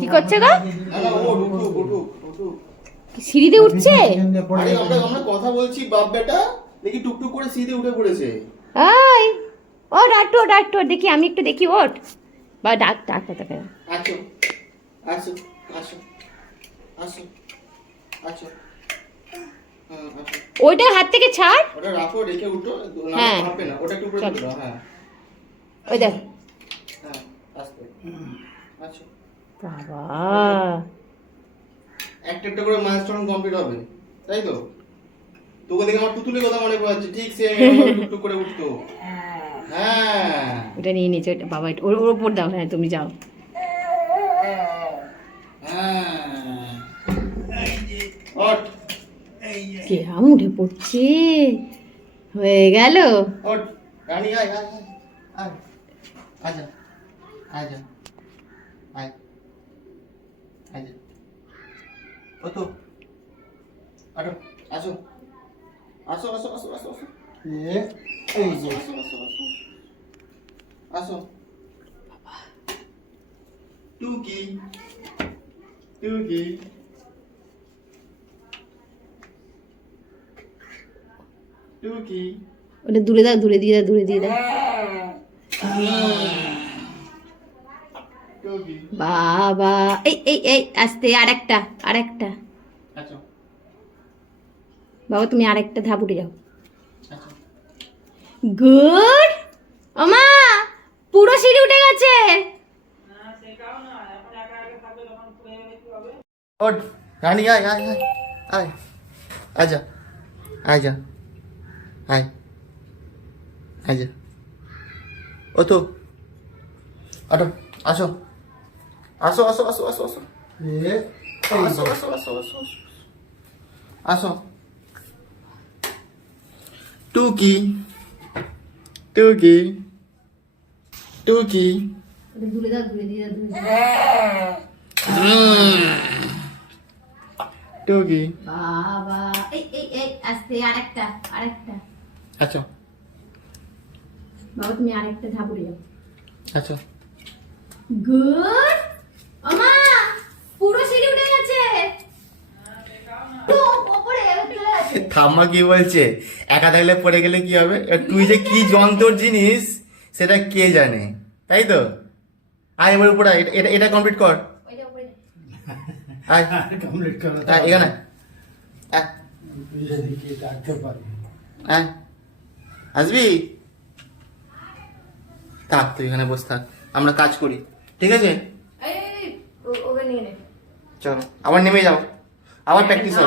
কি করছে গো? সিঁড়িতে উঠছে? আমরা কথা বলছি বাপ বেটা দেখি টুকটুক করে সিধে উঠে পড়েছে। আই ও ডাক্টু ডাক্টু দেখি আমি একটু দেখি ওঠ। বা ডাক ডাক তাকে আসো আসো আসো আসো আসো। ওইটা হাত থেকে ছাড়। ওটা রাখো রেখে উঠো হ্যাঁ। না। ওটা একটু উপরে। হ্যাঁ। ওই দেখ। হ্যাঁ আস্তে। আচ্ছা বাবা। একটা একটা করে মাইলস্টোন কমপ্লিট হবে তাই তো? তোকে দেখে আমার তুতুলের কথা মনে পড়ছে ঠিক সে টুকটুক করে উঠতো। হ্যাঁ। ওটা নিয়ে নিচে বাবা ওর ওর উপর দাও হ্যাঁ তুমি যাও। হ্যাঁ। কেরাম উঠে পড়ছে? হয়ে গেল? রানী আয় আয় আয় আয়। আজা আজা আয়। আটো আসো। আসো আসো আসো আসো আসো। এই যে। আসো আসো আসো আসো। টুকি। টুকি। টুকি। ওটা দূরে দাও দূরে দিয়ে দাও দূরে দিয়ে দাও। টুকি বাবা এই এই এই আস্তে আরেকটা আরেকটা। আচ্ছা। বাবা তুমি আরেকটা ধাপ উঠে যাও। আচ্ছা। গুড! ওমা পুরো সিঁড়ি উঠে গেছে। ওঠ রানী আয় আয় আয় আয় আজা আজা আয় আজা ও তো আটো আসো। 왔어 왔어 왔어 왔어 왔어 예 왔어 왔어 왔어 왔어 왔어 뚜기 뚜기 뚜기 노래다 노래다 노래다 뚜기 বাবা এই এই এই আস্তে আরেকটা আরেকটা আচ্ছা বাবা তুমি আরেকটা ঝাঁপুরে যাও আচ্ছা গুড ঠাম্মা কি বলছে? একা থাকলে পড়ে গেলে কি হবে? তুই যে কি যন্ত্রর জিনিস সেটা কে জানে? তাই তো? আয় এবার উপরে এটা- এটা এটা কমপ্লিট কর। আয়। কমপ্লিট করা এখানে এদিকে ডাকতে পারি। আয়। আসবি? থাক তুই এখানে বসে থাক। আমরা কাজ করি ঠিক আছে? চলো আবার নেমে যাও। আবার প্র্যাকটিস হবে।